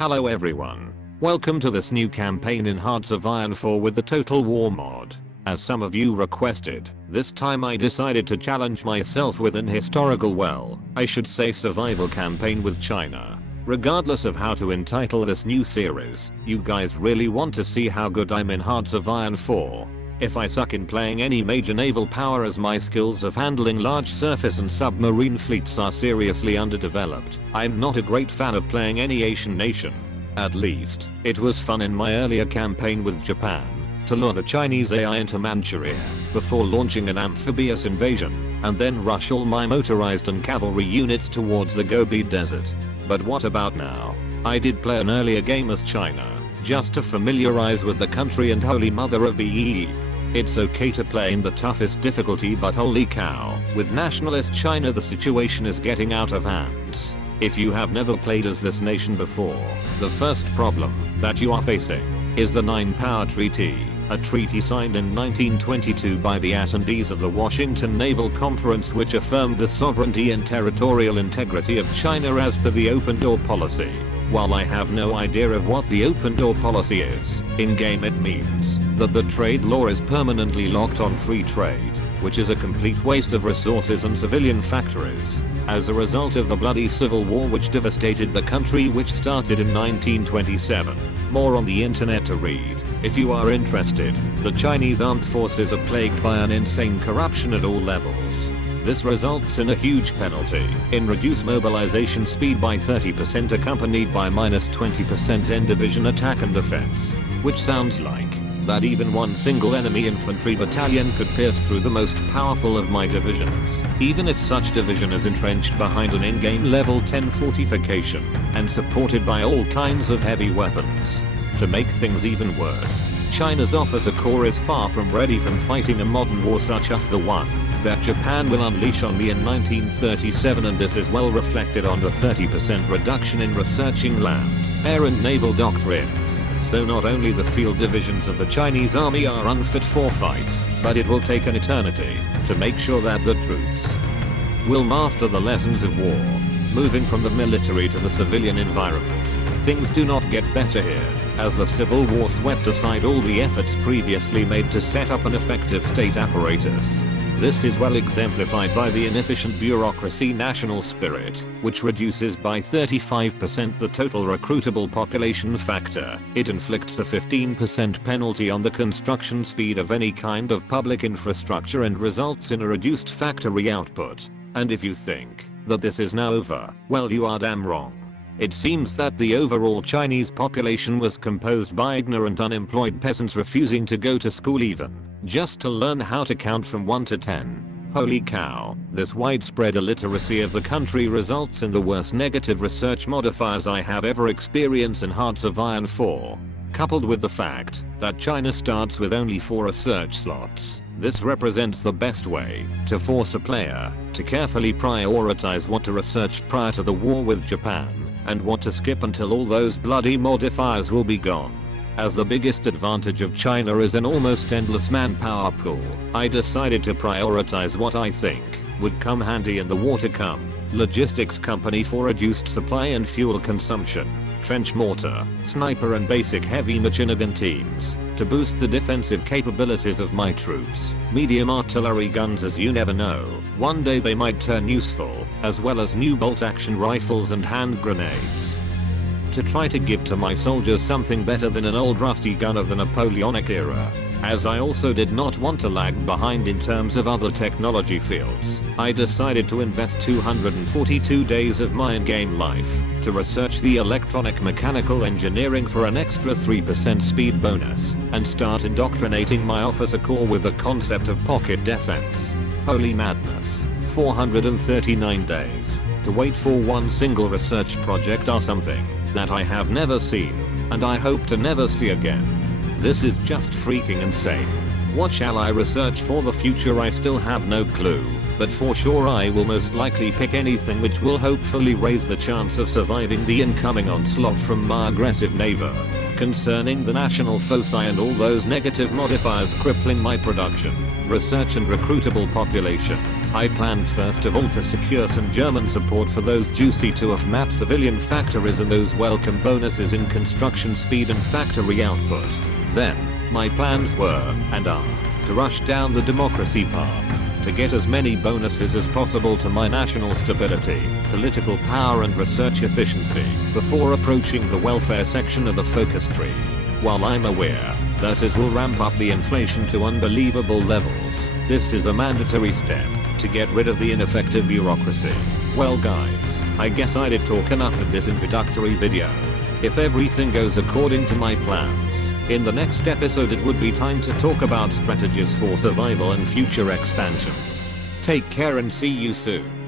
Hello everyone. Welcome to this new campaign in Hearts of Iron 4 with the Total War mod. As some of you requested, this time I decided to challenge myself with an historical I should say survival campaign with China. Regardless of how to entitle this new series, you guys really want to see how good I'm in Hearts of Iron 4. If I suck in playing any major naval power as my skills of handling large surface and submarine fleets are seriously underdeveloped, I'm not a great fan of playing any Asian nation. At least, it was fun in my earlier campaign with Japan to lure the Chinese AI into Manchuria before launching an amphibious invasion and then rush all my motorized and cavalry units towards the Gobi Desert. But what about now? I did play an earlier game as China, just to familiarize with the country and holy mother of BEE. It's okay to play in the toughest difficulty, but holy cow, with nationalist China the situation is getting out of hands. If you have never played as this nation before, the first problem that you are facing is the Nine Power Treaty, a treaty signed in 1922 by the attendees of the Washington Naval Conference, which affirmed the sovereignty and territorial integrity of China as per the open door policy. While I have no idea of what the open door policy is, in game it means that the trade law is permanently locked on free trade, which is a complete waste of resources and civilian factories. As a result of the bloody civil war which devastated the country, which started in 1927. More on the internet to read if you are interested. The Chinese armed forces are plagued by an insane corruption at all levels. This results in a huge penalty in reduced mobilization speed by 30%, accompanied by -20% end division attack and defense, which sounds like that even one single enemy infantry battalion could pierce through the most powerful of my divisions, even if such division is entrenched behind an in-game level 10 fortification and supported by all kinds of heavy weapons. To make things even worse, China's officer corps is far from ready from fighting a modern war such as the one that Japan will unleash on me in 1937, and this is well reflected on the 30% reduction in researching land, air and naval doctrines. So not only the field divisions of the Chinese army are unfit for fight, but it will take an eternity to make sure that the troops will master the lessons of war. Moving from the military to the civilian environment, things do not get better here, as the civil war swept aside all the efforts previously made to set up an effective state apparatus. This is well exemplified by the inefficient bureaucracy national spirit, which reduces by 35% the total recruitable population factor. It inflicts a 15% penalty on the construction speed of any kind of public infrastructure and results in a reduced factory output. And if you think that this is now over, well, you are damn wrong. It seems that the overall Chinese population was composed by ignorant unemployed peasants refusing to go to school even just to learn how to count from 1 to 10. Holy cow, this widespread illiteracy of the country results in the worst negative research modifiers I have ever experienced in Hearts of Iron 4. Coupled with the fact that China starts with only 4 research slots, this represents the best way to force a player to carefully prioritize what to research prior to the war with Japan, and what to skip until all those bloody modifiers will be gone. As the biggest advantage of China is an almost endless manpower pool, I decided to prioritize what I think would come handy in the war to come. Logistics company for reduced supply and fuel consumption, trench mortar, sniper and basic heavy machine gun teams to boost the defensive capabilities of my troops, medium artillery guns, as you never know, one day they might turn useful, as well as new bolt action rifles and hand grenades. To try to give to my soldiers something better than an old rusty gun of the Napoleonic era. As I also did not want to lag behind in terms of other technology fields, I decided to invest 242 days of my in-game life to research the electronic mechanical engineering for an extra 3% speed bonus, and start indoctrinating my officer corps with the concept of pocket defense. Holy madness. 439 days to wait for one single research project are something that I have never seen, and I hope to never see again. This is just freaking insane. What shall I research for the future? I still have no clue, but for sure I will most likely pick anything which will hopefully raise the chance of surviving the incoming onslaught from my aggressive neighbor. Concerning the national foci and all those negative modifiers crippling my production, research and recruitable population, I plan first of all to secure some German support for those juicy 2F map civilian factories and those welcome bonuses in construction speed and factory output. Then, my plans were, and are, to rush down the democracy path, to get as many bonuses as possible to my national stability, political power and research efficiency, before approaching the welfare section of the focus tree. While I'm aware that it will ramp up the inflation to unbelievable levels, this is a mandatory step to get rid of the ineffective bureaucracy. Well guys, I guess I did talk enough in this introductory video. If everything goes according to my plans, in the next episode it would be time to talk about strategies for survival and future expansions. Take care and see you soon.